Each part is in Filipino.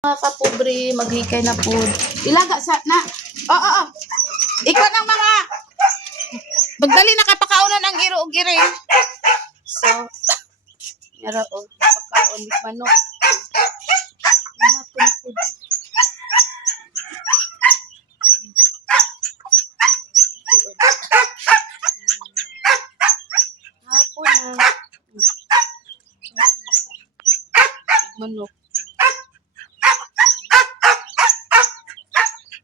Mga kapobre, maghikay na po. Ilaga sa na. Oo. Ikaw ng mga magdali na kapakaunan ang iro ug iri. So, yara o pakaon with manok. Hapon na. Manok.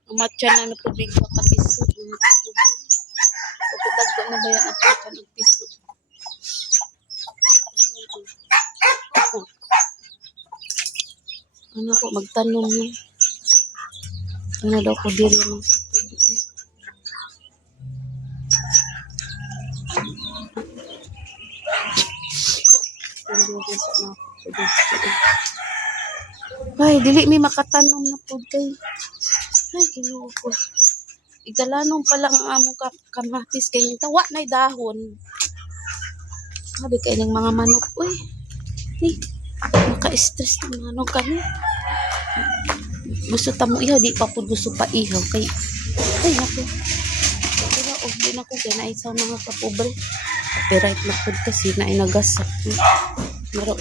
Umatya na na tubig sa kapiso. Kapag ko na ba yan at ng piso. Ano ko, magtanong niya. Ano daw ko diri mo. Ay, dili may makatanom na po kay. Ay, kinuha ko. Igalanong pala ang among kamatis kay nita. Wa na'y dahon. Sabi kay ng mga manok. Uy, maka-stress ng manok kami. Gusto tamo ihaw, di pa po gusto pa ihaw. Kay, ay, naku. Pero, di na ko kaya naisa mga kapobre. Copyright na po kasi na inagasak. Maro.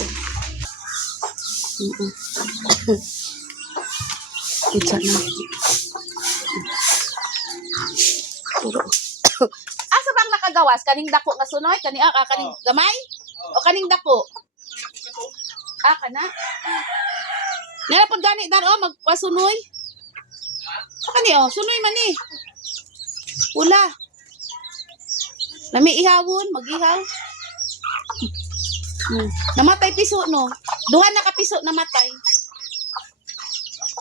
Isa na. Puro. Asa bang nakagawas? Kaning dako nga sunoy? Kaning gamay? O kaning dako? Kana? Nalapod gani daro magpasunoy? Kani sunoy man ni. Pula. Lami ihawon, mag-ihaw. Namatay piso no. Duha na ka piso namatay.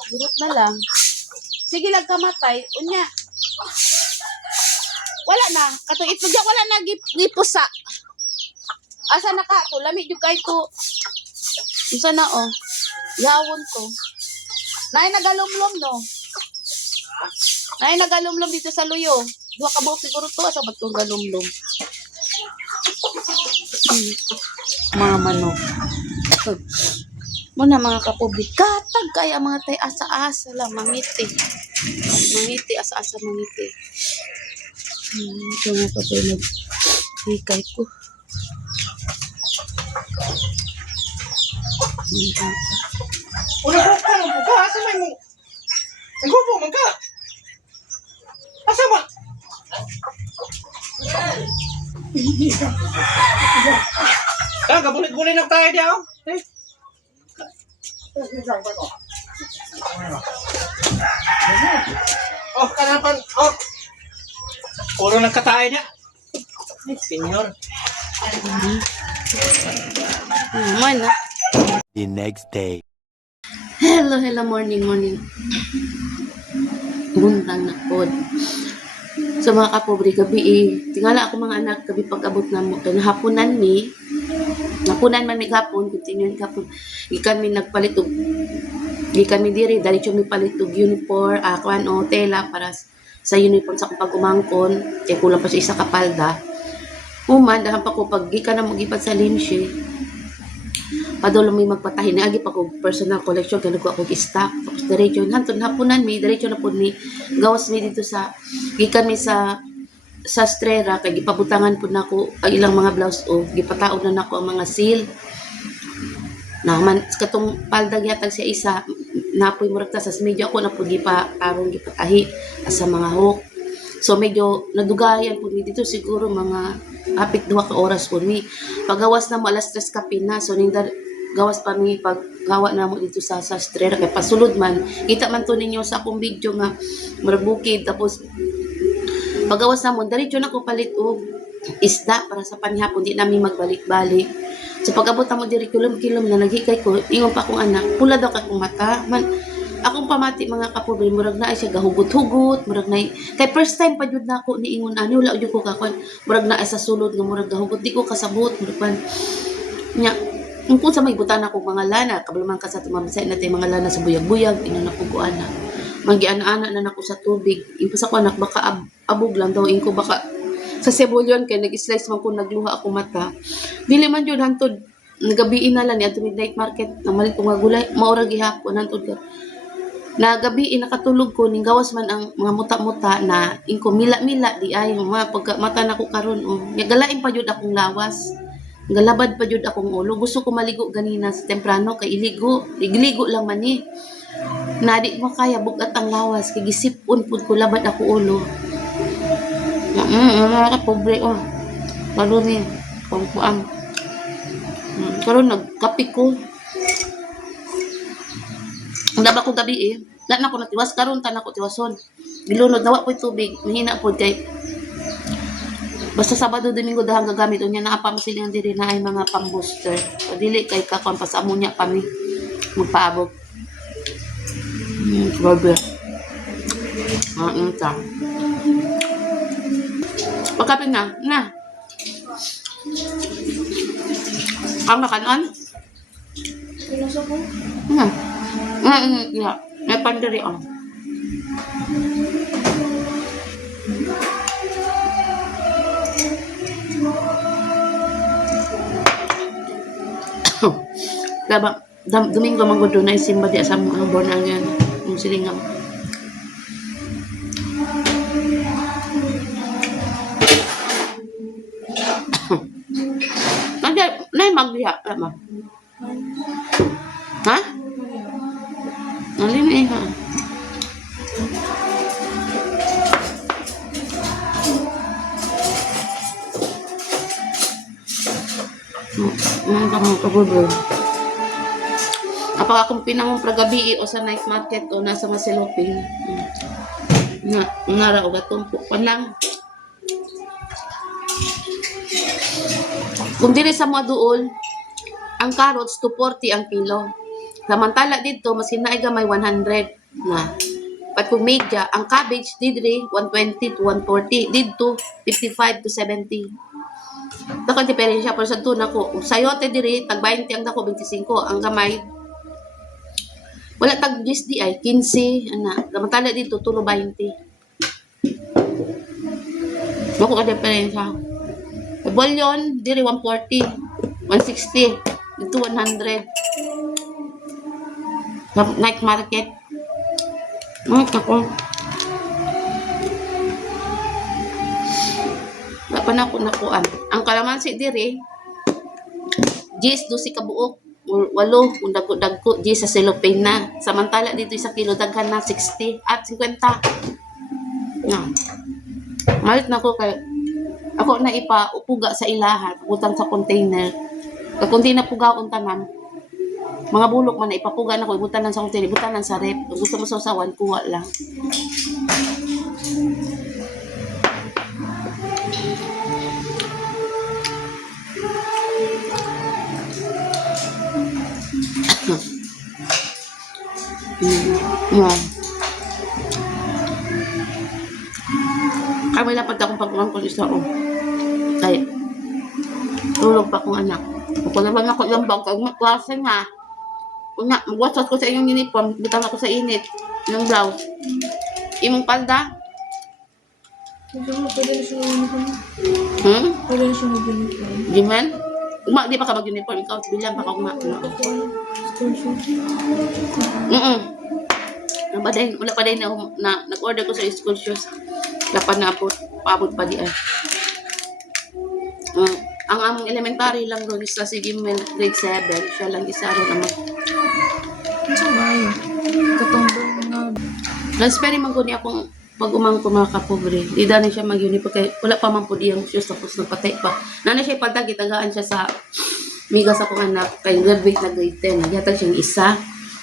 Burot na lang. Sige lang kamatay. Unya. Wala na. Katong itlog wala na gipusa. Asa na ka to? Lami jud kay to. Unsa na Yawon to. Nay nagalumlom no. Nay nagalumlom dito sa luyo. Duha ka buok siguro to asa bagtong galumlom. Mga manok. Muna mga kapobre, katag kaya mga tay asa-asa lang, mangiti. Mangiti, asa-asa mangiti. Ito nga kapobre, hikay ko. Una ko ka ng buka, asa may mo? Nagkupo, magka. Asa ba? Gabulit-bulit lang tayo diya, Oh, kanapan. Oh. Puro nagkatayo niya. Senyor. Mana? The next day. Hello, morning. Buntang na pod. So mga kapobre, gabi tingala ako mga anak, gabi pag-abot na mo. Kaya nahapunan man may hapon, continue hapon. Gikan mi nagpalit og gikan mi diri dali mi palit og uniform, tela para sa uniform sa akong pagumangkon, kay kulang pa sa isa ka palda. Dahan pa ko pag gikan na mo gipad sa linsye. Padolo may magpatahin agi pa ko personal collection kay nagko ako stock. Tapos diretso hantud hapunan mi, diretso na pud mi gawas mi dito sa gikan mi sa Strera kay gipabutangan pud nako ang ilang mga blouse o gipataod na nako ang mga seal. Na man katong palda gyatag siya isa napoy murag ta sa medyo ako na pud gipa gipatahi sa mga hook. So medyo nadugayan pud mi dito siguro mga apit 2 ka oras pud mi. Paggawas na mo alas 3 kapin na so ning gawas pa mi paggawa na mo dito sa Strera kay pasulod man kita man to ninyo sa akong video nga murag bukid tapos pagawas na mo, diretso na ko palit og isda para sa panihapon, di namin magbalik-balik. So pag-abot na mo diri kilom-kilom na naghikay ko, ingon pa akong anak, pula daw kay kong mata. Man, akong pamati mga kapobre, murag na siya gahugot-hugot, murag na kay first time pa jud nako ni ingon ani wala jud ko kakon, murag na sa sulod nga murag gahugot, di ko kasabot, murag pan. Nya, kung sa may butan ako mga lana, kabalaman ka sa tumabsay na tay mga lana sa buyag-buyag, ina na ko ana. Magi-ana na nako sa tubig. Impos ako anak baka abog lang daw baka sa sebulyon kay nag-slice man ko nagluha ako mata. Dili man jud hantod nagabiin na lang ni ato midnight market na malit ko nga gulay maura gihapon hantod ka na gabi nakatulog ko ning gawas man ang mga muta-muta na ingko mila-mila di ay mga pagka mata na ko karon galain pa jud akong lawas galabad pa jud akong ulo gusto ko maligo ganina sa temprano kay igligo lang man ni na di mo kaya bugat ang lawas kay gisipon pud ko labad ako ulo mga pobre lalo ni pangkuan karon nagkape ko ang daba ko gabi na ko natiwas karon tan ako tiwason gilunod nawa ko tubig mahina pod kay basta Sabado Domingo dahang gagamit unya na apa masiling diri na ay mga pang-booster o dili kay kakon pas amo nya pa mi magpaabot grabe ta pagkapin na ang makanon Pinuso ko. yeah. May pandiri Domingo manggudo na isimba di asam ang born ang yan yung silingam na magdiha lama ha nalini ha mga kabubo kapag akong pinangon gabi o sa night market o nasa masiloping nara o gatumpo pa lang kung dili sa mga duol ang carrots 240 ang kilo samantala dito mas hinaay gamay 100 na pat kung media ang cabbage didri 120 to 140 dito 55 to 70 Dako diferensya pero sa tuna ko. Kung sayote diri tag 20 ang dako 25 ang gamay. Wala tag 10 di ay 15 ana. Samantala dito tulo 20. Dako ka diferensya. Bulyon diri 140, 160, dito 100. Night market. Ako. Dapat na ako nakuan. Ang kalamansi diri, Gis, 12 kabuok, 8, kung dagko, Gis sa cellophane na. Samantala dito isa kilo, daghan na 60 at 50. No. Malit na ko kay, ako na ipaupuga sa ilahan, butang sa container. Kung di na pugaon tanan, mga bulok man na ipapuga na ko, ibutan lang sa container, ibutan lang sa rep. Kung gusto mo sausawan, kuha lang. Yeah. Kaya may lapad akong pag-uwang ko isa ko. Kaya, tulog pa akong anak. Ako naman ako yung bag, kaya klase nga. Una, mag-watch ko sa inyong uniform, bitang ako sa init. Yung blouse. Imong palda? Pwede na siya mag-uniform. Pwede na siya mag-uniform. Di man? Di pa ka mag-uniform, ikaw, bilang pa ka uma. Ako school shoes. Wala pa din na nag-order ko sa school shoes. Wala pa na paabot pa di ay. Ang among elementary lang doon is si Gimel grade 7. Siya lang isa ron naman. Ano sa bayo? Katumbang nga. Transferi man ko niya akong pag-umang ko mga kapobre. Di dani siya mag-uniform kay wala pa man po diyang shoes tapos nagpatay pa. Nana siya ipadag, itagaan siya sa miga sa kong anak kay graduate na grade 10. Nagyatag siyang isa.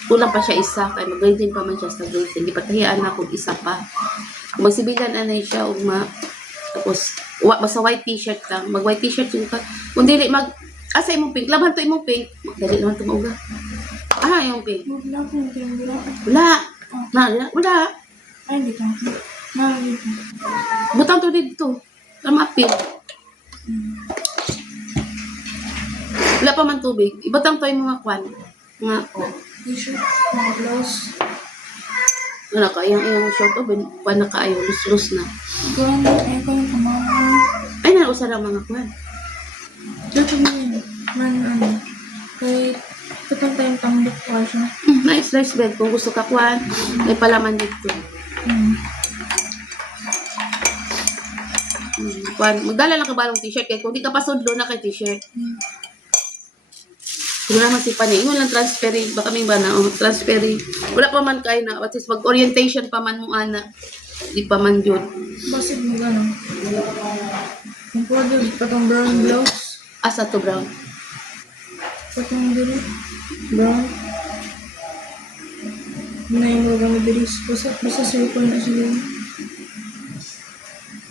Kulang pa siya isa kay mag-grade 10 pa man siya sa grade 10. Di patahiyaan na akong isa pa. Magsibilan anay siya ugma. Tapos basta white t-shirt lang. Mag white t-shirt yung ka. Kung dili asa imong pink. Laban to imong pink. Dali naman to mauga. Yung pink. Wala ko yung tinambira. Wala. Ay, hindi ka. Nalagay ko. Butang to dito. Ramapil. Wala pa man tubig. Ibatang to yung mga kwan. Mga T-shirt. Mga blouse. wala ka, yung short o pa nakaayo, lus-lus na. Ikaw yung kamahal. Ay, nausa lang mga kwan. Dito mo yun. Man, ano. Kay katong time tambok ko siya. Nice slice bread. Kung gusto ka kuhan, may palaman dito. Kuhan, magdala lang ka ba ng t-shirt? Kaya kung di ka pa sudlo na kay t-shirt. Kung naman si Pani, ingon lang transferi. Baka may ba na, transferi. Wala pa man kayo na. At least mag-orientation pa man mo, ana. Di pa man yun. Basit mo gano'n. Kung pwede, patong brown blouse. Asa to, brown? Patong diri. Brown. Na yung mga gamit diri. Basta circle na siya.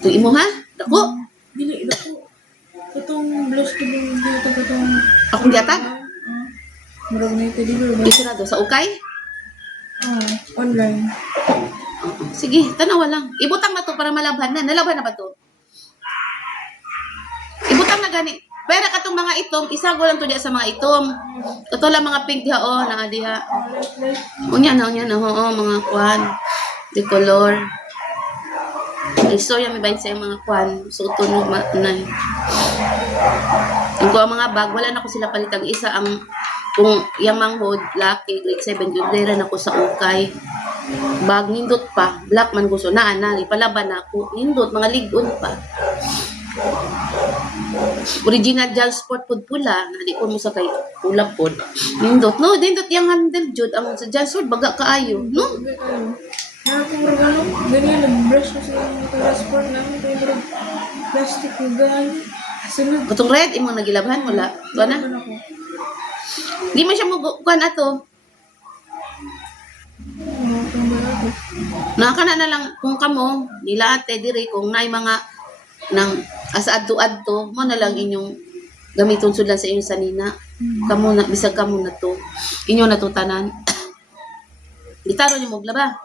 Ito imo, ha? Dako? Dili, dako. Patong blouse ko din dito. Patong... Akong gatag? Marag na ito dito. Isa na to, sa ukay? Online. Sige, tanawa lang. Ibutang na to para malabhan na. Nalabhan na ba to? Ibutang na gani. Pero katong mga itom, isago lang to diya sa mga itom. Kato lang mga pink diha, na diha. Unya na, oo, mga kwan. Di color. Ay, so yan, may bayin sa mga kwan. So, tunog na. Yung ko ang mga bag, wala na ko sila palitang isa. Ang, kung yung manghod, lucky, grade 7, gudera na ko sa ukay. Bag, nindot pa. Black man gusto na, ipalaban na ako. Nindot, mga ligon pa. Original gel sport pod pula. Nadi ko mo sa kay pula pod. Nindot. No, nindot yung handle jud. Ang sa gel sport, baga kaayo. No? Mga kong regalo, ganyan, nag-brush ko sa yung transport namin. Kaya marag plastic ko gano'n. Sunod. Katong red, imong nagilabhan, wala. Tuwa na? Di man siya mubukan ato. Nakakana na lang kung kamo, nila ate diri, kung naay mga nang asa adto-adto, mo na lang inyong gamiton sud lang sa inyong sanina. Kamo na, bisag kamo na to. Inyo na to tanan. Gitaro niyo maglaba.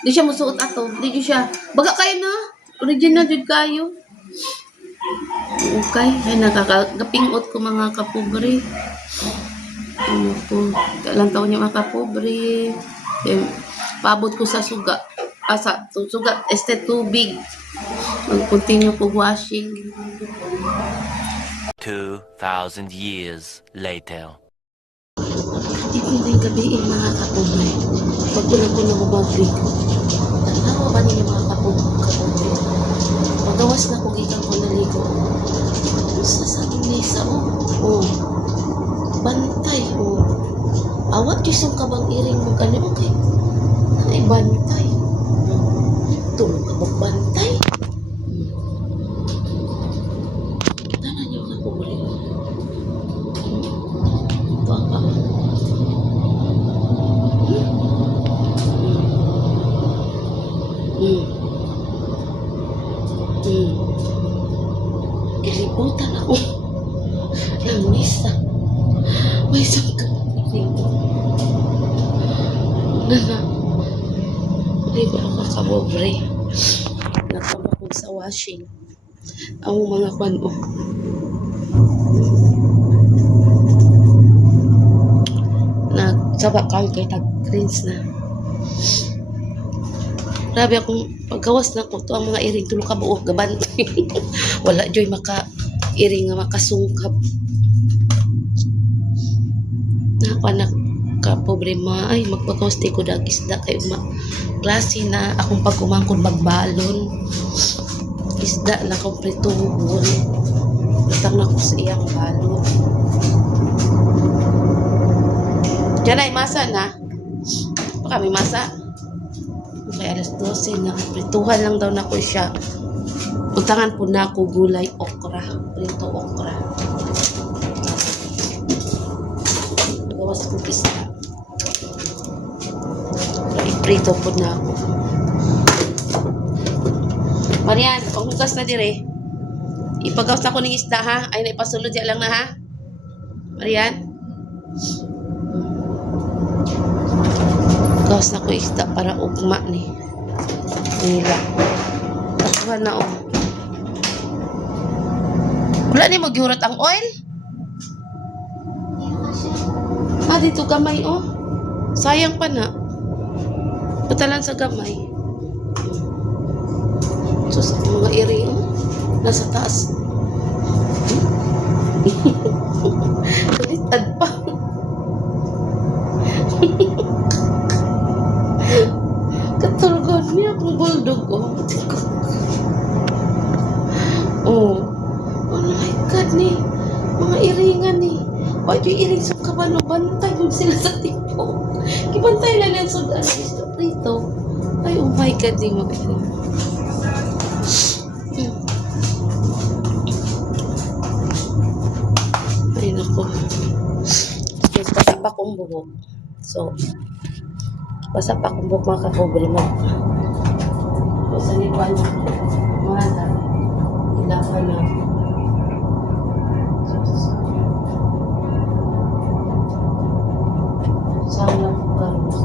Di siya musuot ato. Di siya. Baga kayo na. Original jud kayo. Okay. Ay, nakakagapingot ko mga kapobre. Ano po. Kailan taon niyo mga kapobre. Paabot ko sa suga. Asa, suga. Tubig. Mag-continue po washing. 2,000 years later. Hindi gabiin mga kapobre. Pag ko na mababrik. Tanawa ba niyo mga kapobre? Magawas na kung ikang ko naligo. Gusto sa aking mesa, bantay, awat yung kabang iring mo kanino kay ay bantay. Tulog ka magbantay. Tanan niyo ka kubuli. Tuwang ka. Ilibutan ako ng mesa. May sangka Nana, di ba ako kabobre? Natama ko sa washing. Ang mga kwan mo. Nagsaba kayo kay tag-greens na. Grabe akong paggawas na ko. Ito ang mga iring tulog ka buo. Gaban. Wala joy maka-iring nga makasungkap. Nakapanak ka problema. Ay, magpagawas ko dag isda kayo klase na akong pagkumangkon magbalon. Isda na akong prituhon. Utang na ko sa iyang balon. Diyan ay masa na. Baka may masa. Kaya alas 12 na. Prituhan lang daw na ko siya. Utangan po na ako gulay okra. Prito okra. Gawas ko isda. Iprito po na ako. Marian, panghugas na dire. Ipagawas na ko ng isda ha. Ay naipasulod siya lang na ha. Marian. Gawas na ko isda para ugma ni nila. Takuha na Wala ni maghiurot ang oil? Dito gamay sayang pa na. Patalan sa gamay. So sa mga iring nasa taas. Kalitad pa. tuldog, oh. Oh. Oh my God, ni. Mga iringan, ni. Why do you iring sa kabalo? Bantay mo sila sa tipo. Kibantay na lang sudan. Gusto rito. Ay, oh my God, ni mga iring. Ay, naku. Okay, basa pa kong buhok. So, basa pa kong buhok mga kapobre. So, sa liwan, mahal. Ilapan na. Sana ko karos.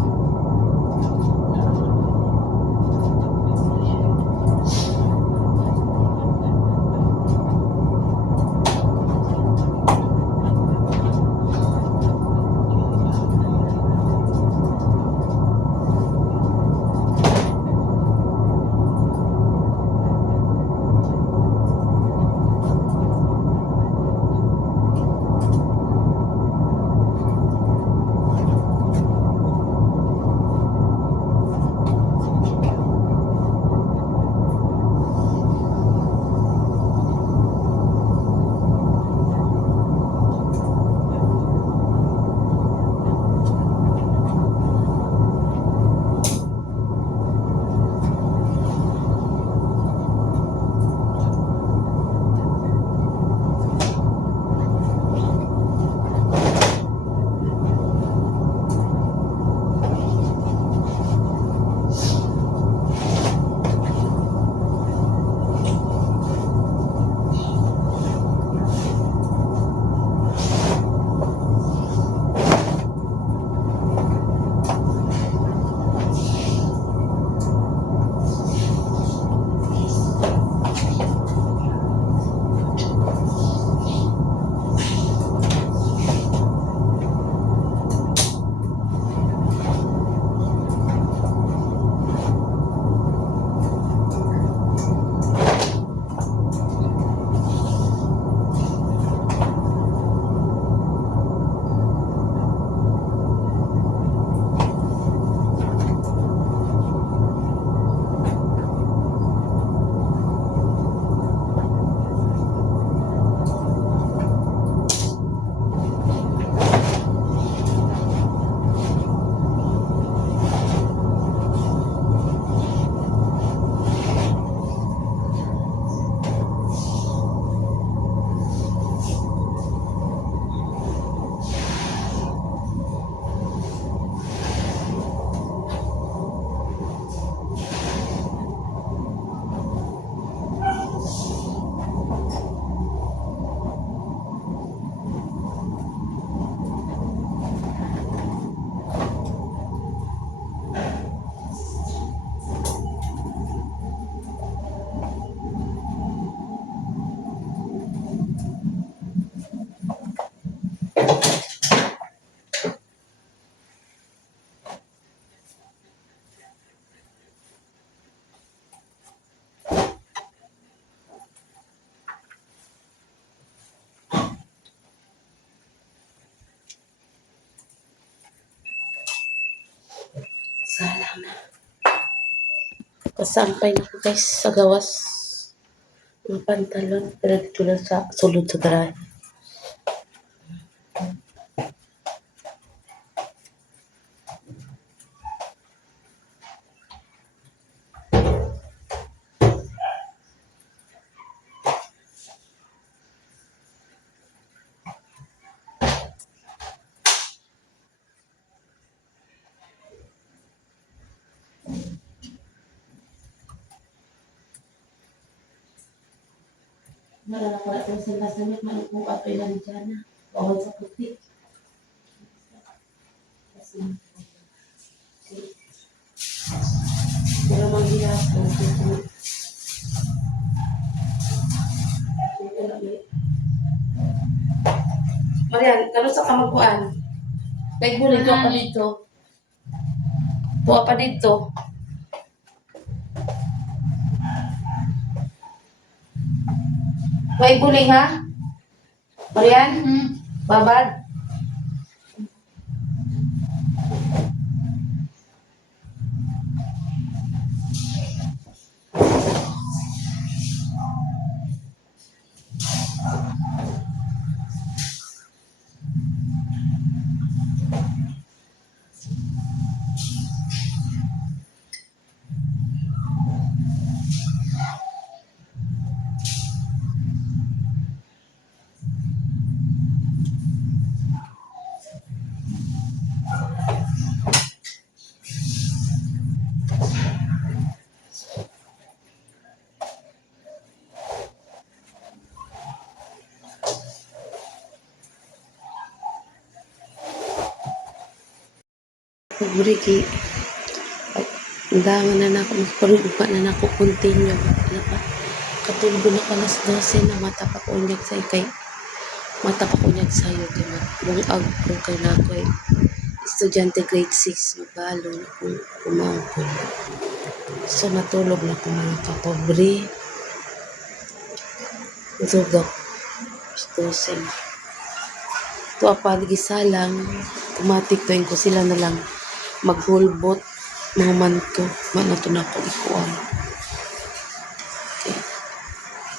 Sala na. Kasampay na ko guys sa gawas. Ang pantalon. Pero dito lang sa sulod sa garahe. Malala ko ito sa lasamit. Malupo ako ilan dyan na. Bawal sa putik. Pero maghihap ko. Marian, kano sa kamagpuan? Kaya gulit ko pa dito. Buwa pa dito. May buling ha? Marian? Babad? Paborigi. Undangan na ako. Magparupa na ako. Continue. Ano pa? Katulog na ka alas 12 na mata pa ko unyag sa'yo kay mata pa ko unyag sa'yo kay bungag ko kay na ako eh. Estudyante grade 6 magbalo na kung kumangkol. So natulog na ko mga kapobre. Tulog ako. 12. Ito apa gisalang automatic to ko sila na lang maghulbot mga manto manato na ko ikuan.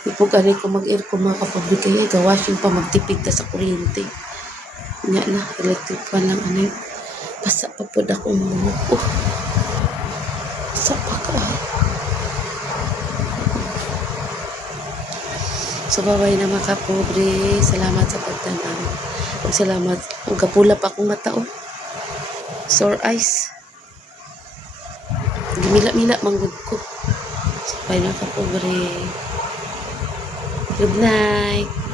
Ipog ani ko mag-air ko mga kapabri kaya gawasyon pa magtipid ta sa kuryente. Nya na electric pa lang ano yun. Basa pa po akong muko. Basa pa ka. So bye na mga kapobre. Salamat sa pagtanaw. Salamat. Ang kapula pa akong mata oh. Sore eyes. Gimila-mila manggod ko. So bye na kapobre. Good night.